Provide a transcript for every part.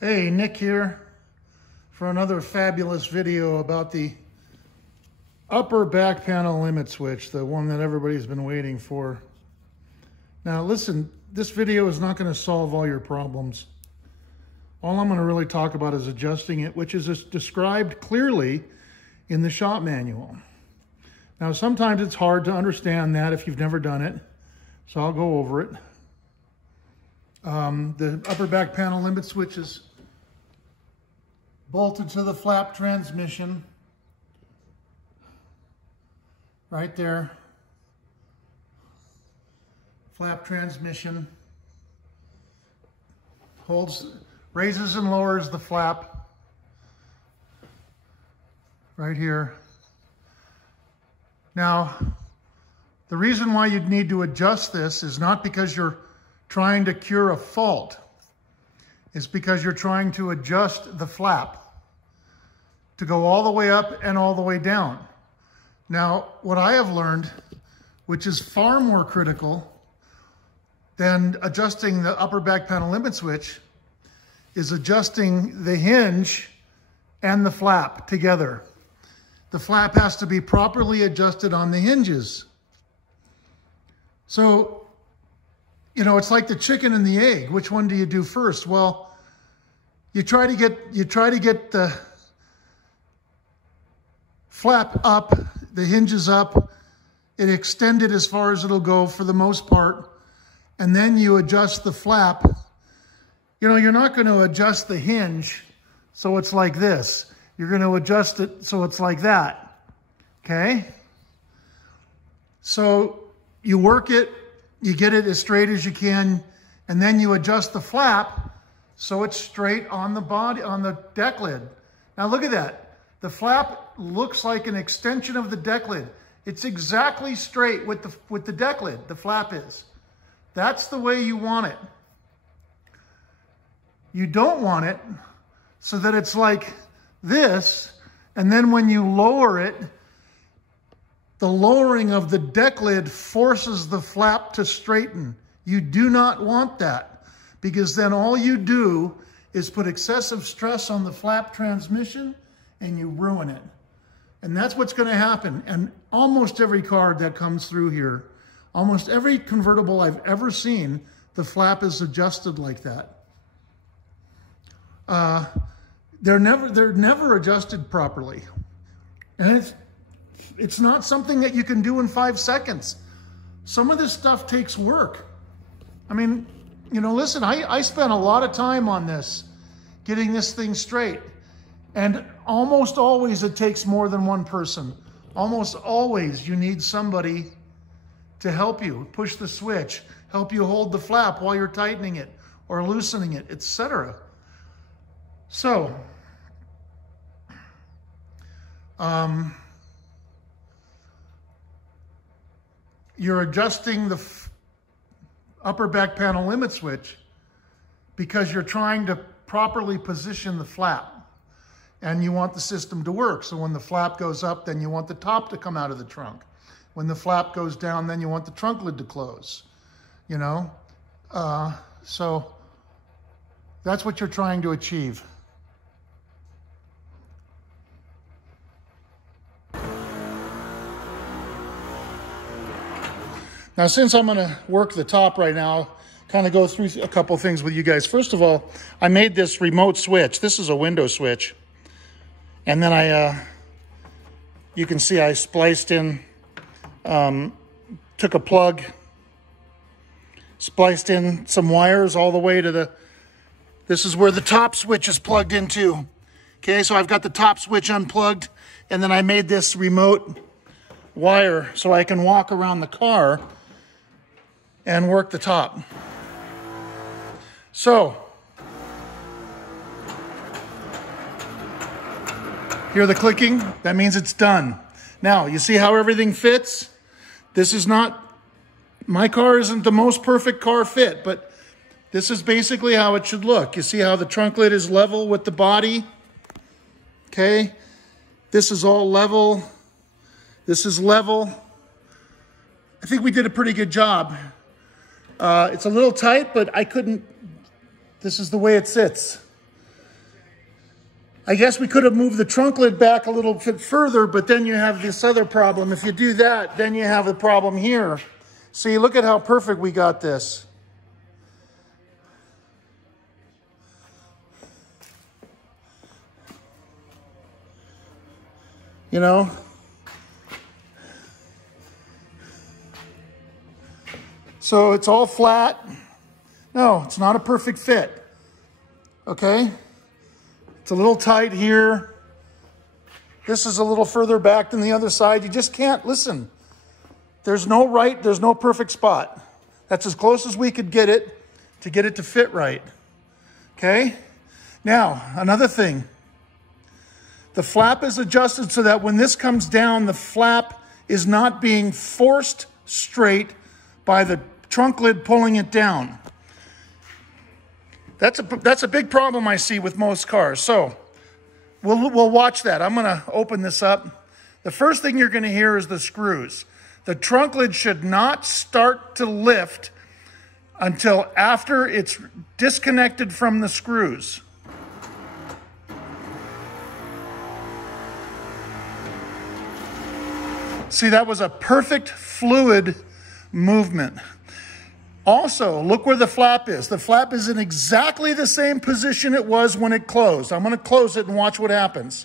Hey, Nick here for another fabulous video about the upper back panel limit switch, the one that everybody's been waiting for. Now listen, this video is not going to solve all your problems. All I'm going to really talk about is adjusting it, which is described clearly in the shop manual. Now sometimes it's hard to understand that if you've never done it, so I'll go over it. The upper back panel limit switch is bolted to the flap transmission right there. Flap transmission raises and lowers the flap right here. Now, the reason why you'd need to adjust this is not because you're trying to cure a fault. It's because you're trying to adjust the flap to go all the way up and all the way down. Now, what I have learned, which is far more critical than adjusting the upper back panel limit switch, is adjusting the hinge and the flap together. The flap has to be properly adjusted on the hinges. So, you know, it's like the chicken and the egg. Which one do you do first? Well, you try to get the flap up, the hinges up, it extended as far as it'll go for the most part, and then you adjust the flap. You know, you're not going to adjust the hinge so it's like this. You're going to adjust it so it's like that, okay? So you work it, you get it as straight as you can, and then you adjust the flap so it's straight on the body, on the deck lid. Now look at that. The flap looks like an extension of the deck lid. It's exactly straight with the deck lid, the flap is. That's the way you want it. You don't want it so that it's like this, and then when you lower it, the lowering of the deck lid forces the flap to straighten. You do not want that, because then all you do is put excessive stress on the flap transmission and you ruin it. And that's what's going to happen. And almost every car that comes through here, almost every convertible I've ever seen, the flap is adjusted like that. They're never adjusted properly. And it's not something that you can do in 5 seconds. Some of this stuff takes work. I mean, you know, listen, I spent a lot of time on this, getting this thing straight. And almost always it takes more than one person. Almost always you need somebody to help you push the switch, help you hold the flap while you're tightening it or loosening it, etc. So, you're adjusting the upper back panel limit switch because you're trying to properly position the flap and you want the system to work. So when the flap goes up, then you want the top to come out of the trunk. When the flap goes down, then you want the trunk lid to close, you know? So that's what you're trying to achieve. Now, since I'm going to work the top right now, kind of go through a couple things with you guys. First of all, I made this remote switch. This is a window switch. And then you can see I spliced in, took a plug, spliced in some wires all the way to this is where the top switch is plugged into. Okay, so I've got the top switch unplugged, and then I made this remote wire so I can walk around the car and work the top. So, hear the clicking? That means it's done. Now, you see how everything fits? This is not, my car isn't the most perfect car fit, but this is basically how it should look. You see how the trunk lid is level with the body? Okay, this is all level. This is level. I think we did a pretty good job. It's a little tight, but I couldn't, this is the way it sits. I guess we could have moved the trunk lid back a little bit further, but then you have this other problem. If you do that, then you have a problem here. See, look at how perfect we got this. You know? So it's all flat. No, it's not a perfect fit. Okay? It's a little tight here. This is a little further back than the other side. You just can't, listen. There's no perfect spot. That's as close as we could get it to fit right. Okay? Now, another thing. The flap is adjusted so that when this comes down, the flap is not being forced straight by the trunk lid pulling it down. That's a big problem I see with most cars. So we'll watch that. I'm going to open this up. The first thing you're going to hear is the screws. The trunk lid should not start to lift until after it's disconnected from the screws. See, that was a perfect fluid movement. Also, look where the flap is. The flap is in exactly the same position it was when it closed. I'm going to close it and watch what happens.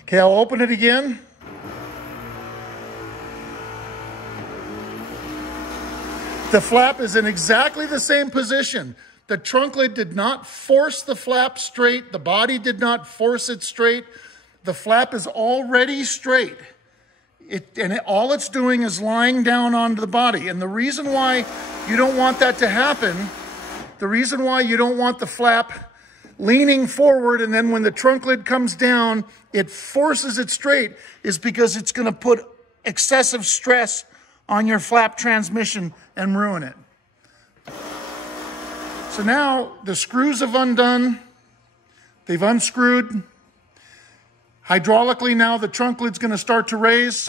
Okay, I'll open it again. The flap is in exactly the same position. The trunk lid did not force the flap straight. The body did not force it straight. The flap is already straight. All it's doing is lying down onto the body. And the reason why you don't want that to happen, the reason why you don't want the flap leaning forward and then when the trunk lid comes down, it forces it straight, is because it's going to put excessive stress on your flap transmission and ruin it. So now the screws have undone. They've unscrewed. Hydraulically now the trunk lid's going to start to raise.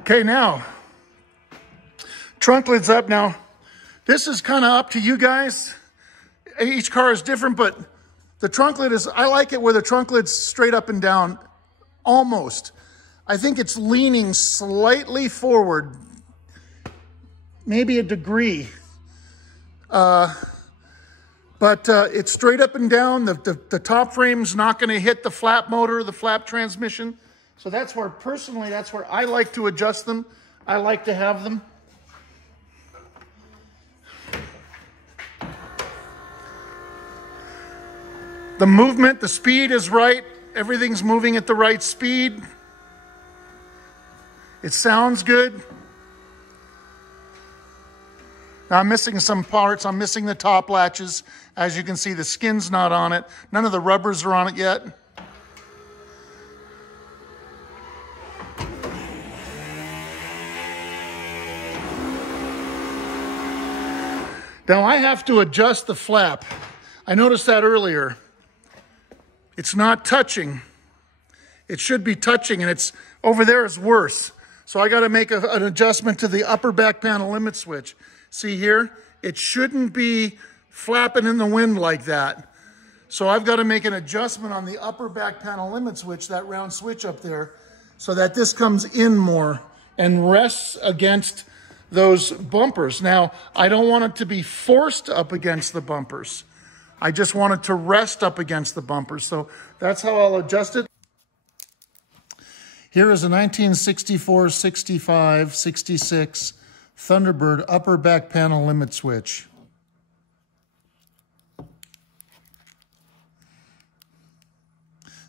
Okay, now trunk lid's up. Now this is kind of up to you guys. Each car is different, but the trunk lid is, I like it where the trunk lid's straight up and down, almost. I think it's leaning slightly forward, maybe a degree. But it's straight up and down. The top frame's not going to hit the flap motor, the flap transmission. So that's where, personally, that's where I like to adjust them. I like to have them. The movement, the speed is right. Everything's moving at the right speed. It sounds good. Now I'm missing some parts. I'm missing the top latches. As you can see, the skin's not on it. None of the rubbers are on it yet. Now I have to adjust the flap. I noticed that earlier. It's not touching. It should be touching, and it's over there is worse. So I got to make an adjustment to the upper back panel limit switch. See here? It shouldn't be flapping in the wind like that. So I've got to make an adjustment on the upper back panel limit switch, that round switch up there, so that this comes in more and rests against those bumpers. Now, I don't want it to be forced up against the bumpers. I just want it to rest up against the bumpers. So that's how I'll adjust it. Here is a 1964, 65, 66 Thunderbird upper back panel limit switch.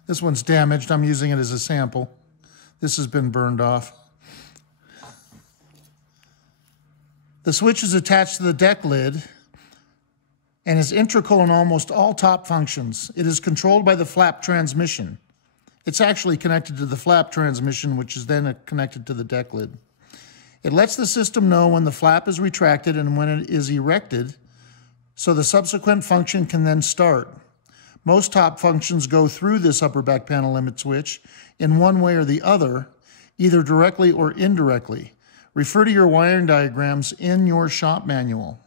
This one's damaged. I'm using it as a sample. This has been burned off. The switch is attached to the deck lid and is integral in almost all top functions. It is controlled by the flap transmission. It's actually connected to the flap transmission, which is then connected to the deck lid. It lets the system know when the flap is retracted and when it is erected, so the subsequent function can then start. Most top functions go through this upper back panel limit switch in one way or the other, either directly or indirectly. Refer to your wiring diagrams in your shop manual.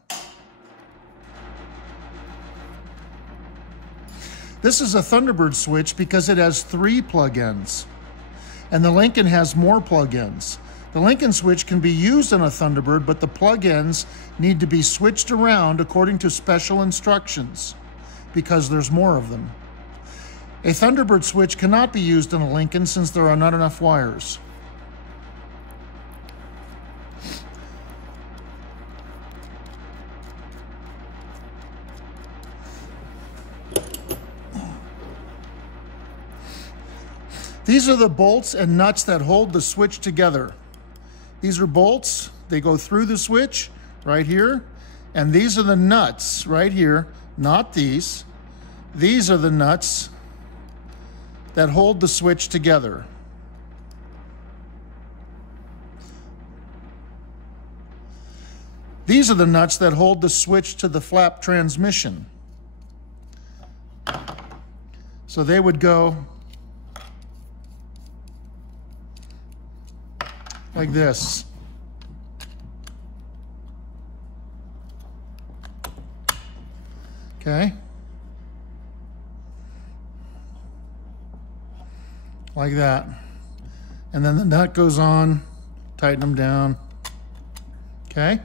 This is a Thunderbird switch because it has 3 plug-ins, and the Lincoln has more plug-ins. The Lincoln switch can be used on a Thunderbird, but the plug-ins need to be switched around according to special instructions because there's more of them. A Thunderbird switch cannot be used on a Lincoln since there are not enough wires. These are the bolts and nuts that hold the switch together. These are bolts, they go through the switch right here, and these are the nuts right here, not these. These are the nuts that hold the switch together. These are the nuts that hold the switch to the flap transmission. So they would go like this. Okay? Like that. And then the nut goes on, tighten them down. Okay?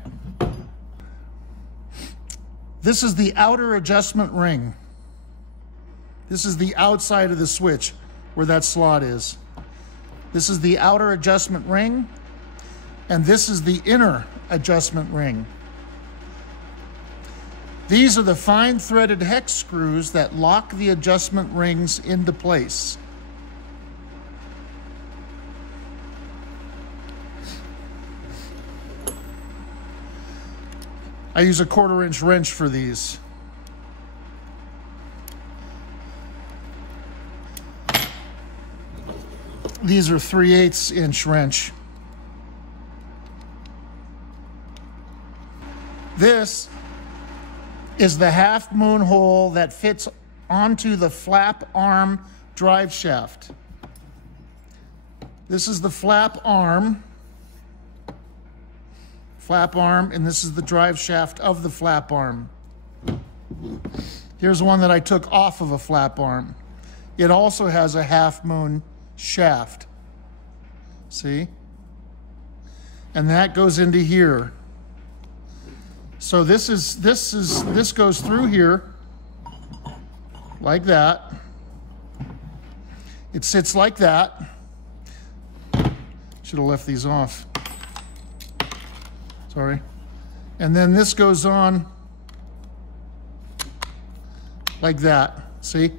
This is the outer adjustment ring. This is the outside of the switch where that slot is. This is the outer adjustment ring, and this is the inner adjustment ring. These are the fine threaded hex screws that lock the adjustment rings into place. I use a 1/4-inch wrench for these. These are 3/8-inch wrench. This is the half-moon hole that fits onto the flap arm drive shaft. This is the flap arm, and this is the drive shaft of the flap arm. Here's one that I took off of a flap arm. It also has a half-moon shaft. See? And that goes into here. So this goes through here like that. It sits like that. Should have left these off. Sorry. And then this goes on like that. See?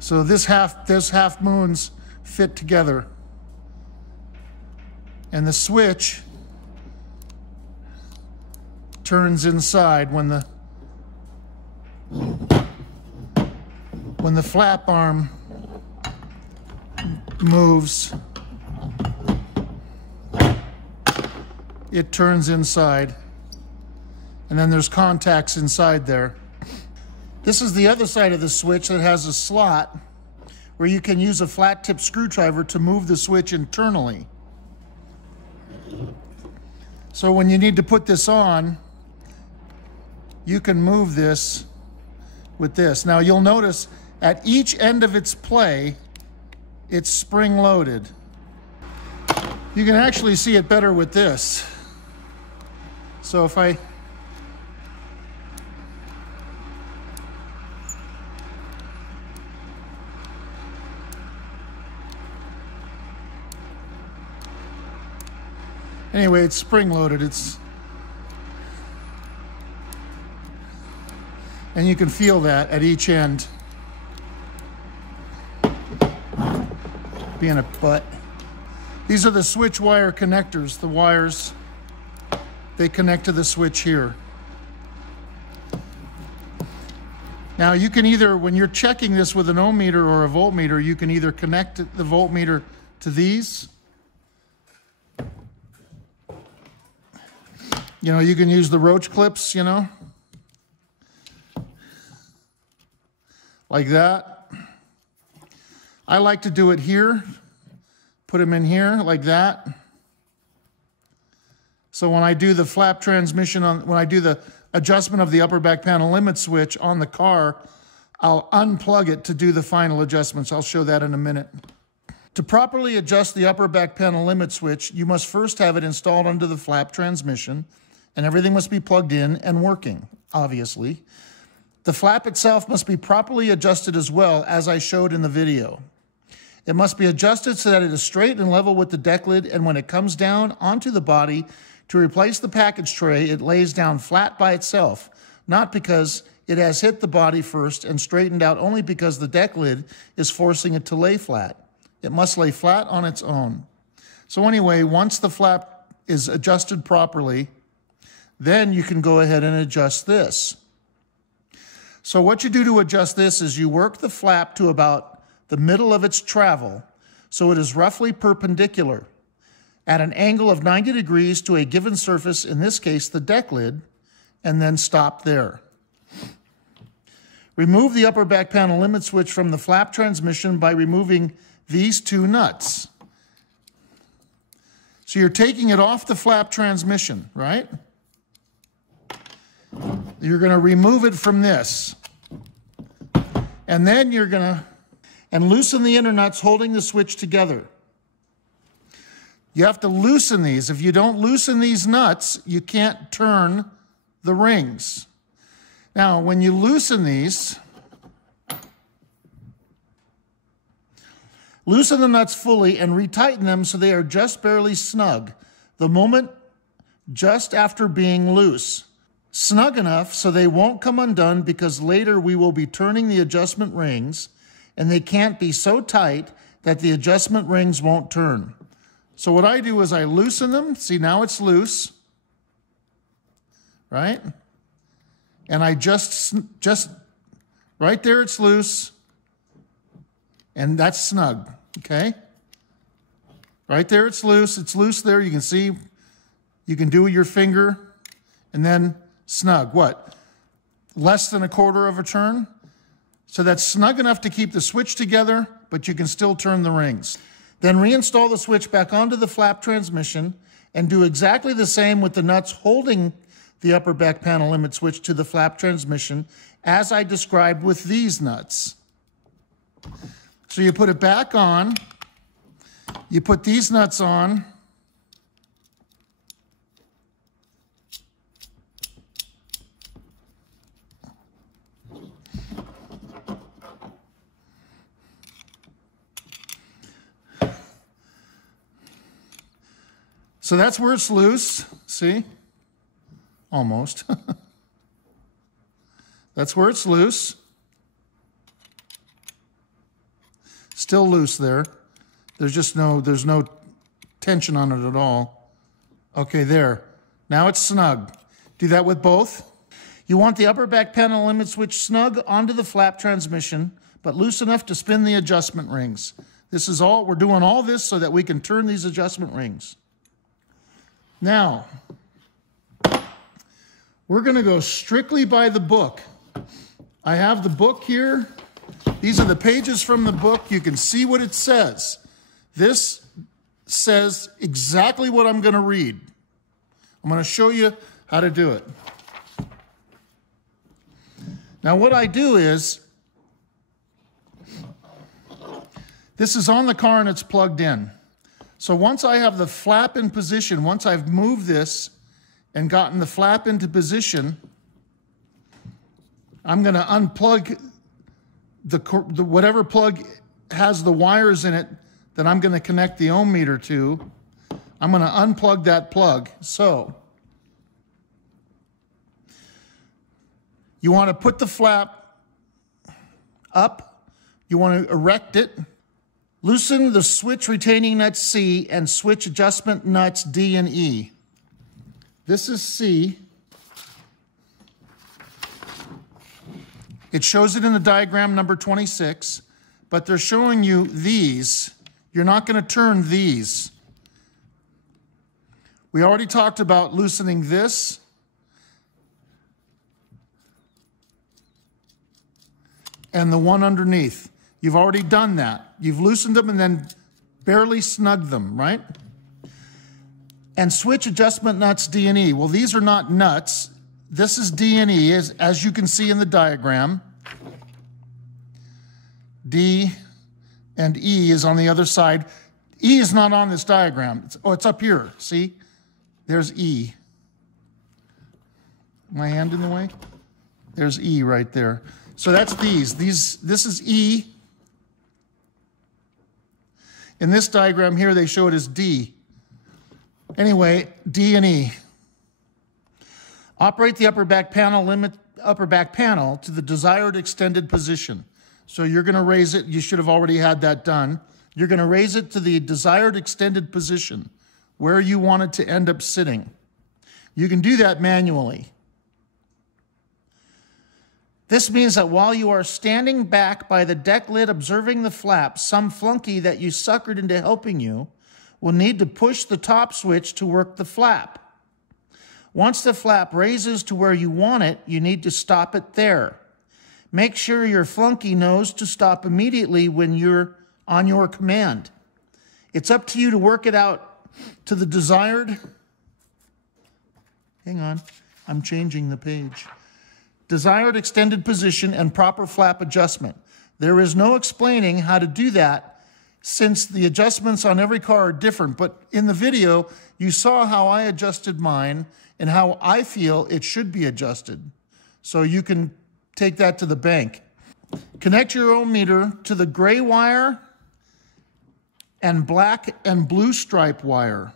So this half moons fit together. And the switch turns inside when the flap arm moves. It turns inside. And then there's contacts inside there. This is the other side of the switch that has a slot where you can use a flat tip screwdriver to move the switch internally. So when you need to put this on, you can move this with this. Now you'll notice at each end of its play, it's spring loaded. You can actually see it better with this. So if I anyway, it's spring-loaded. And you can feel that at each end. Being a butt. These are the switch wire connectors. The wires, they connect to the switch here. Now you can either, when you're checking this with an ohm meter or a voltmeter, you can either connect the voltmeter to these You know, you can use the roach clips, you know, like that. I like to do it here, put them in here like that. So when I do the flap transmission, when I do the adjustment of the upper back panel limit switch on the car, I'll unplug it to do the final adjustments. I'll show that in a minute. To properly adjust the upper back panel limit switch, you must first have it installed under the flap transmission, and everything must be plugged in and working, obviously. The flap itself must be properly adjusted as well, as I showed in the video. It must be adjusted so that it is straight and level with the deck lid, and when it comes down onto the body to replace the package tray, it lays down flat by itself, not because it has hit the body first and straightened out only because the deck lid is forcing it to lay flat. It must lay flat on its own. So anyway, once the flap is adjusted properly, then you can go ahead and adjust this. So what you do to adjust this is you work the flap to about the middle of its travel, so it is roughly perpendicular at an angle of 90 degrees to a given surface, in this case the deck lid, and then stop there. Remove the upper back panel limit switch from the flap transmission by removing these two nuts. So you're taking it off the flap transmission, right? You're going to remove it from this. And then you're going to loosen the inner nuts holding the switch together. You have to loosen these. If you don't loosen these nuts, you can't turn the rings. Now, when you loosen these, loosen the nuts fully and retighten them so they are just barely snug the moment just after being loose. Snug enough so they won't come undone, because later we will be turning the adjustment rings and they can't be so tight that the adjustment rings won't turn. So what I do is I loosen them. See, now it's loose, right? And I just right there it's loose, and that's snug, okay? Right there it's loose there. You can see, you can do your finger, and then snug, what? Less than a quarter of a turn? So that's snug enough to keep the switch together, but you can still turn the rings. Then reinstall the switch back onto the flap transmission and do exactly the same with the nuts holding the upper back panel limit switch to the flap transmission as I described with these nuts. So you put it back on, you put these nuts on, so that's where it's loose, see? Almost. That's where it's loose. Still loose there. There's no tension on it at all. Okay, there. Now it's snug. Do that with both. You want the upper back panel limit switch snug onto the flap transmission, but loose enough to spin the adjustment rings. This is all, we're doing all this so that we can turn these adjustment rings. Now, we're going to go strictly by the book. I have the book here. These are the pages from the book. You can see what it says. This says exactly what I'm going to read. I'm going to show you how to do it. Now, what I do is, this is on the car and it's plugged in. So once I have the flap in position, once I've moved this and gotten the flap into position, I'm going to unplug the whatever plug has the wires in it that I'm going to connect the ohm meter to. I'm going to unplug that plug. So you want to put the flap up. You want to erect it. Loosen the switch retaining nut C and switch adjustment nuts D and E. This is C. It shows it in the diagram number 26, but they're showing you these. You're not going to turn these. We already talked about loosening this. And the one underneath. You've already done that. You've loosened them and then barely snugged them, right? And switch adjustment nuts D and E. Well, these are not nuts. This is D and E, as you can see in the diagram. D and E is on the other side. E is not on this diagram. It's up here. See? There's E. My hand in the way? There's E right there. So that's these. This is E. In this diagram here, they show it as D. Anyway, D and E. Operate the upper back panel, limit upper back panel to the desired extended position. So you're going to raise it. You should have already had that done. You're going to raise it to the desired extended position, where you want it to end up sitting. You can do that manually. This means that while you are standing back by the deck lid observing the flap, some flunky that you suckered into helping you will need to push the top switch to work the flap. Once the flap raises to where you want it, you need to stop it there. Make sure your flunky knows to stop immediately when you're on your command. It's up to you to work it out to the desired, hang on, I'm changing the page. Desired extended position and proper flap adjustment. There is no explaining how to do that since the adjustments on every car are different, but in the video, you saw how I adjusted mine and how I feel it should be adjusted. So you can take that to the bank. Connect your ohm meter to the gray wire and black and blue stripe wire.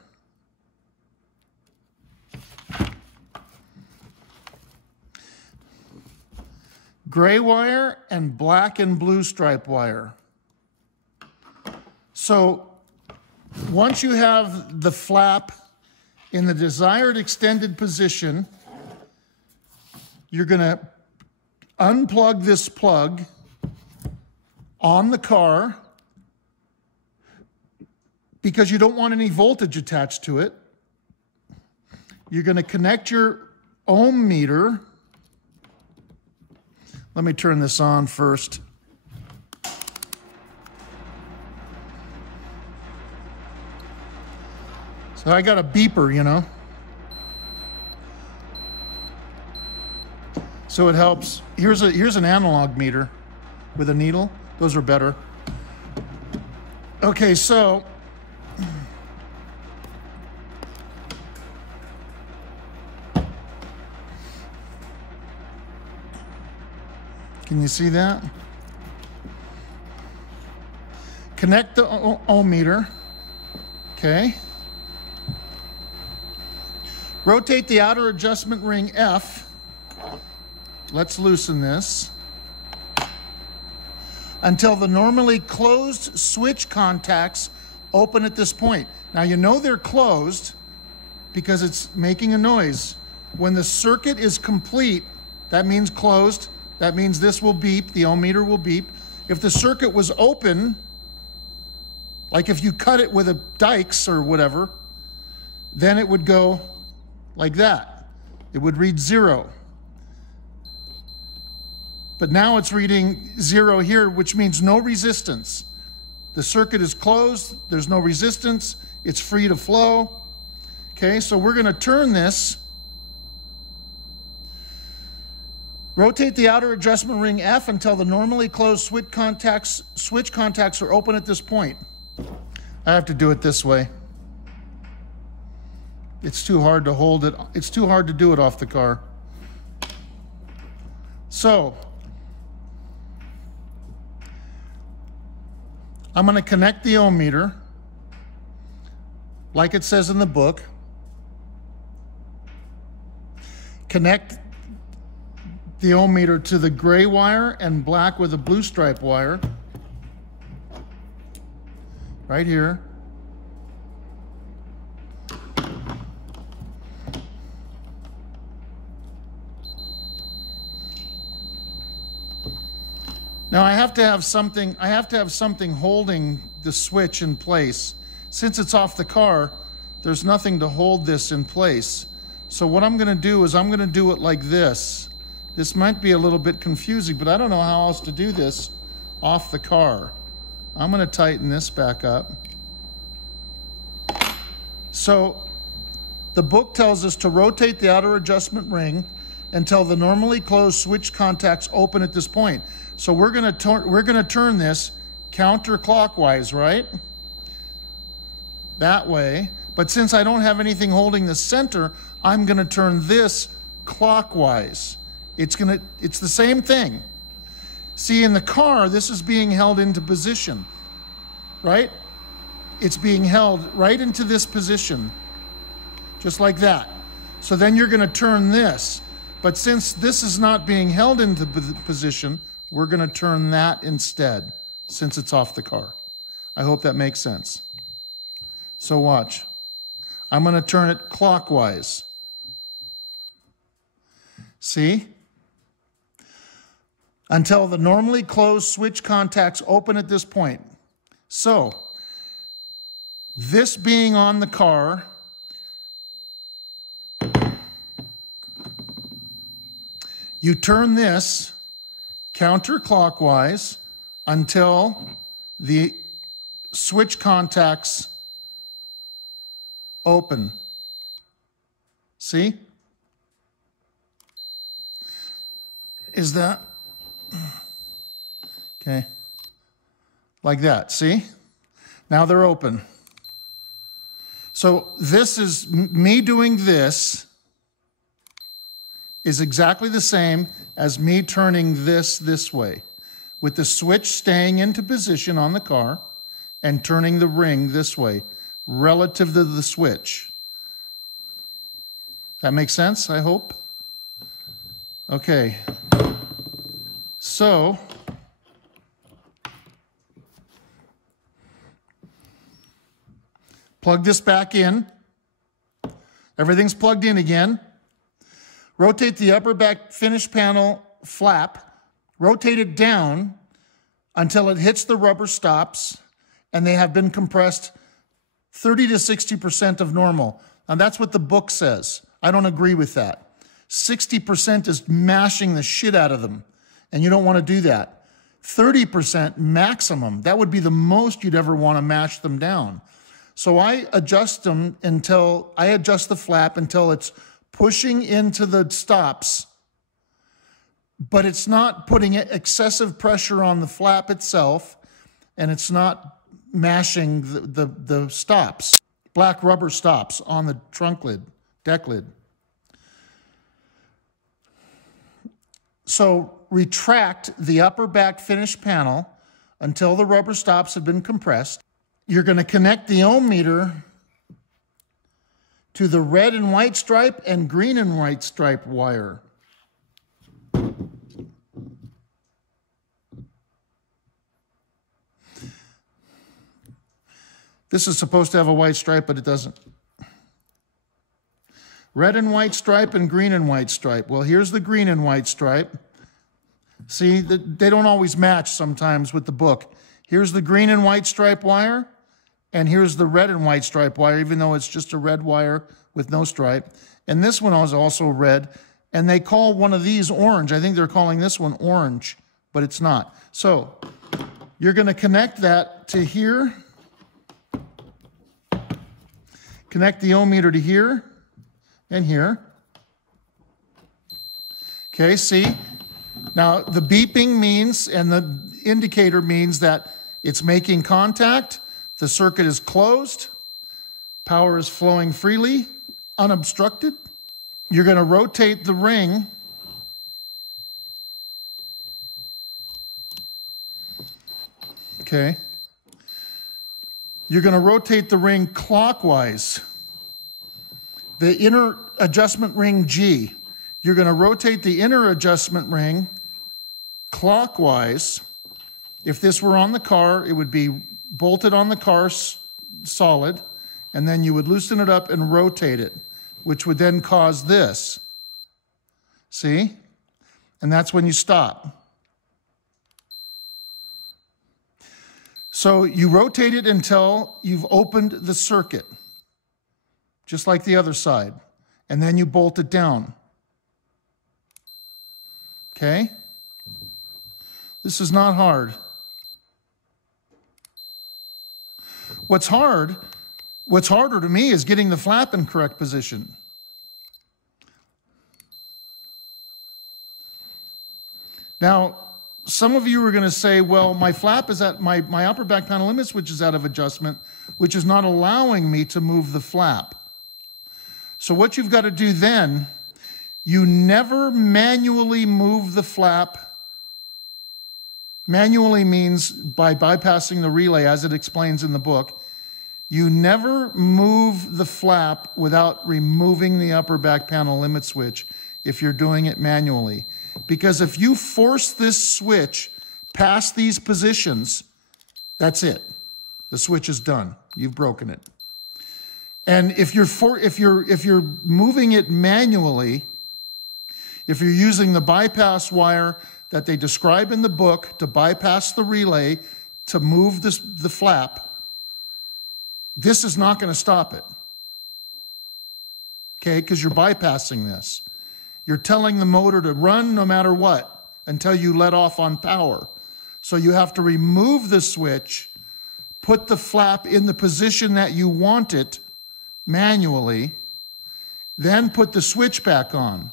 Gray wire and black and blue stripe wire. So once you have the flap in the desired extended position, you're going to unplug this plug on the car because you don't want any voltage attached to it. You're going to connect your ohm meter. Let me turn this on first. So I got a beeper, you know. So it helps. Here's an analog meter with a needle. Those are better. Okay, so can you see that? Connect the ohm meter. Okay. Rotate the outer adjustment ring F. Let's loosen this until the normally closed switch contacts open at this point. Now you know they're closed because it's making a noise. When the circuit is complete, that means closed. That means this will beep, the ohm meter will beep. If the circuit was open, like if you cut it with a Dykes or whatever, then it would go like that. It would read 0. But now it's reading 0 here, which means no resistance. The circuit is closed, there's no resistance, it's free to flow. Okay, so we're going to turn this. Rotate the outer adjustment ring F until the normally closed switch contacts are open at this point. I have to do it this way. It's too hard to hold it. It's too hard to do it off the car. So I'm going to connect the ohm meter like it says in the book. Connect the ohm meter to the gray wire and black with a blue stripe wire. Right here. Now I have to have something holding the switch in place. Since it's off the car, there's nothing to hold this in place. So what I'm gonna do is I'm gonna do it like this. This might be a little bit confusing, but I don't know how else to do this off the car. I'm gonna tighten this back up. So the book tells us to rotate the outer adjustment ring until the normally closed switch contacts open at this point. So we're gonna turn this counterclockwise, right? That way. But since I don't have anything holding the center, I'm gonna turn this clockwise. It's the same thing. See, in the car, this is being held into position, right? It's being held right into this position, just like that. So then you're gonna turn this. But since this is not being held into position, we're gonna turn that instead, since it's off the car. I hope that makes sense. So watch. I'm gonna turn it clockwise. See? Until the normally closed switch contacts open at this point. So, this being on the car, you turn this counterclockwise until the switch contacts open. See? Is that? Okay. Like that, see? Now they're open. So this is, me doing this is exactly the same as me turning this way, with the switch staying into position on the car and turning the ring this way, relative to the switch. That makes sense, I hope? Okay. So, plug this back in. Everything's plugged in again. Rotate the upper back finish panel flap. Rotate it down until it hits the rubber stops and they have been compressed 30 to 60% of normal. And that's what the book says. I don't agree with that. 60% is mashing the shit out of them, and you don't want to do that. 30% maximum, that would be the most you'd ever want to mash them down. So I adjust them until, I adjust the flap until it's pushing into the stops, but it's not putting excessive pressure on the flap itself, and it's not mashing the stops, black rubber stops on the trunk lid, deck lid. So retract the upper back finish panel until the rubber stops have been compressed. You're going to connect the ohm meter to the red and white stripe and green and white stripe wire. This is supposed to have a white stripe, but it doesn't. Red and white stripe and green and white stripe. Well, here's the green and white stripe. See, they don't always match sometimes with the book. Here's the green and white stripe wire, and here's the red and white stripe wire, even though it's just a red wire with no stripe. And this one is also red, and they call one of these orange. I think they're calling this one orange, but it's not. So you're going to connect that to here. Connect the ohm meter to here and here. Okay, see? Now, the beeping means, and the indicator means that it's making contact, the circuit is closed, power is flowing freely, unobstructed. You're going to rotate the ring . Okay. You're going to rotate the ring clockwise. The inner adjustment ring G. You're going to rotate the inner adjustment ring clockwise. If this were on the car, it would be bolted on the car solid, and then you would loosen it up and rotate it, which would then cause this. See? And that's when you stop. So you rotate it until you've opened the circuit. just like the other side. And then you bolt it down. Okay? This is not hard. What's harder to me is getting the flap in correct position. Now, some of you are going to say, well, my flap is at my upper back panel limit switch is out of adjustment, which is not allowing me to move the flap. So what you've got to do then, you never manually move the flap. Manually means by bypassing the relay, as it explains in the book. You never move the flap without removing the upper back panel limit switch if you're doing it manually. Because if you force this switch past these positions, that's it. The switch is done. You've broken it. And if you're moving it manually, if you're using the bypass wire that they describe in the book to bypass the relay to move the flap, this is not going to stop it. Okay, because you're bypassing this. You're telling the motor to run no matter what until you let off on power. So you have to remove the switch, put the flap in the position that you want it manually, then put the switch back on.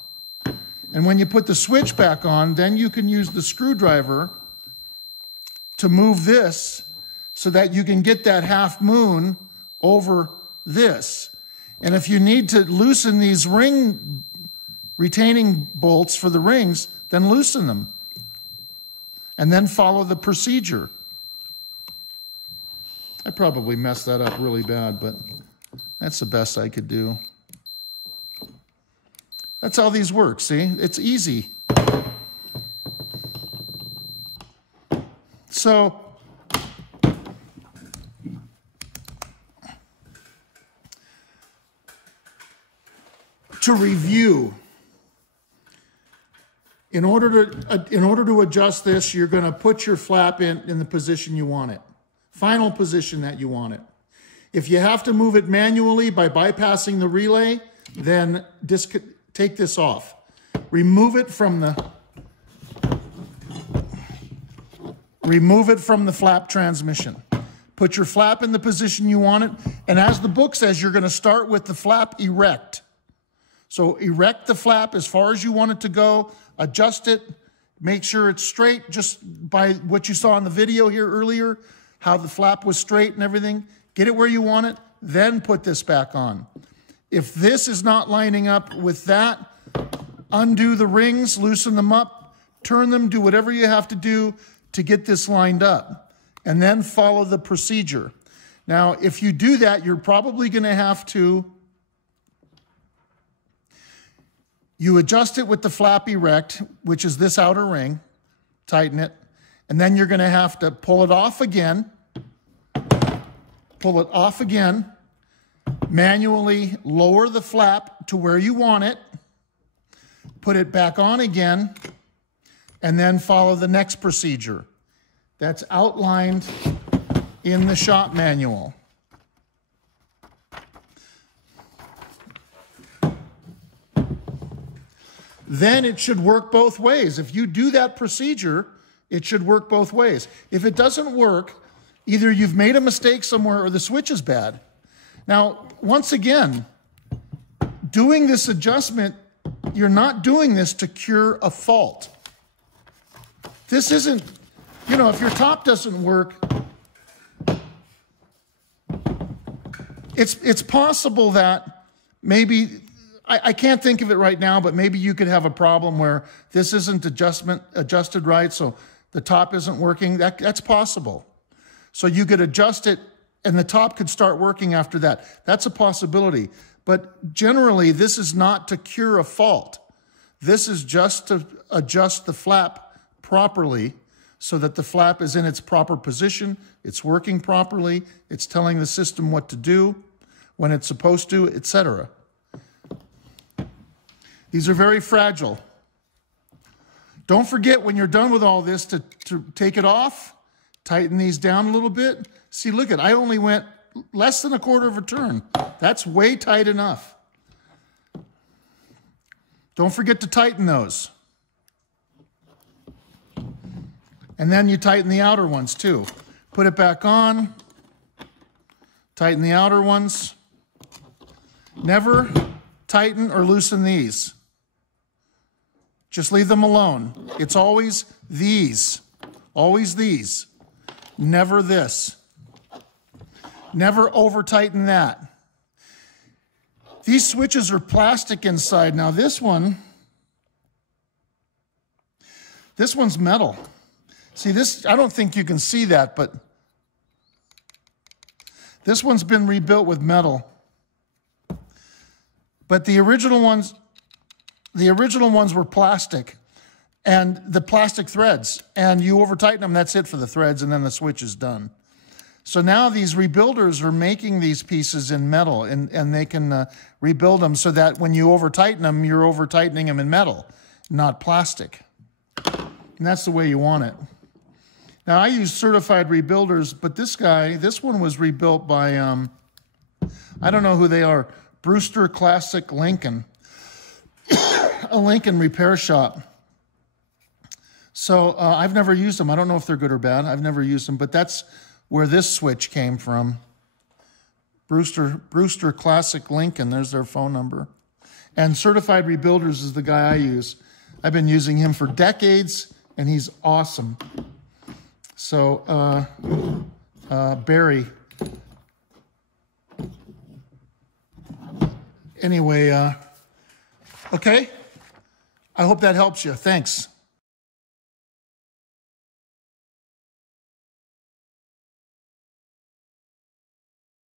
And when you put the switch back on, then you can use the screwdriver to move this so that you can get that half moon over this. And if you need to loosen these ring retaining bolts for the rings, then loosen them. And then follow the procedure. I probably messed that up really bad, but that's the best I could do. That's how these work, see? It's easy. So, to review, in order to adjust this, you're going to put your flap in the position you want it, final position that you want it. If you have to move it manually by bypassing the relay, then take this off. Remove it from the flap transmission. Put your flap in the position you want it, and as the book says, you're going to start with the flap erect. So erect the flap as far as you want it to go, adjust it, make sure it's straight, just by what you saw in the video here earlier, how the flap was straight and everything. Get it where you want it, then put this back on. If this is not lining up with that, undo the rings, loosen them up, turn them, do whatever you have to do to get this lined up, and then follow the procedure. Now, if you do that, you're probably going to have to adjust it with the flap erect, which is this outer ring, tighten it, and then you're going to have to pull it off again, manually lower the flap to where you want it, put it back on again, and then follow the next procedure. That's outlined in the shop manual. Then it should work both ways. If you do that procedure, it should work both ways. If it doesn't work, either you've made a mistake somewhere or the switch is bad. Now, once again, doing this adjustment, you're not doing this to cure a fault. This isn't, if your top doesn't work, it's possible that maybe, I can't think of it right now, but maybe you could have a problem where this isn't adjusted right, so the top isn't working. That's possible. So you could adjust it, and the top could start working after that. That's a possibility. But generally, this is not to cure a fault. This is just to adjust the flap properly so that the flap is in its proper position, it's working properly, it's telling the system what to do, when it's supposed to, etc. These are very fragile. Don't forget when you're done with all this to take it off, tighten these down a little bit. See, look I only went less than a quarter of a turn. That's way tight enough. Don't forget to tighten those. And then you tighten the outer ones too. Put it back on. Tighten the outer ones. Never tighten or loosen these. Just leave them alone. It's always these. Always these. Never this. Never over tighten that. These switches are plastic inside. Now this one's metal. See this, I don't think you can see that, but this one's been rebuilt with metal. But the original ones were plastic, and the plastic threads, and you over tighten them, that's it for the threads, and then the switch is done. So now these rebuilders are making these pieces in metal, and they can rebuild them so that when you over tighten them, you're over tightening them in metal, not plastic. And that's the way you want it. Now I use certified rebuilders, but this one was rebuilt by, I don't know who they are, Brewster Classic Lincoln, a Lincoln repair shop. So I've never used them. I don't know if they're good or bad. I've never used them, but that's where this switch came from. Brewster Classic Lincoln, there's their phone number. And Certified Rebuilders is the guy I use. I've been using him for decades, and he's awesome. So, Barry. Anyway, okay. I hope that helps you. Thanks.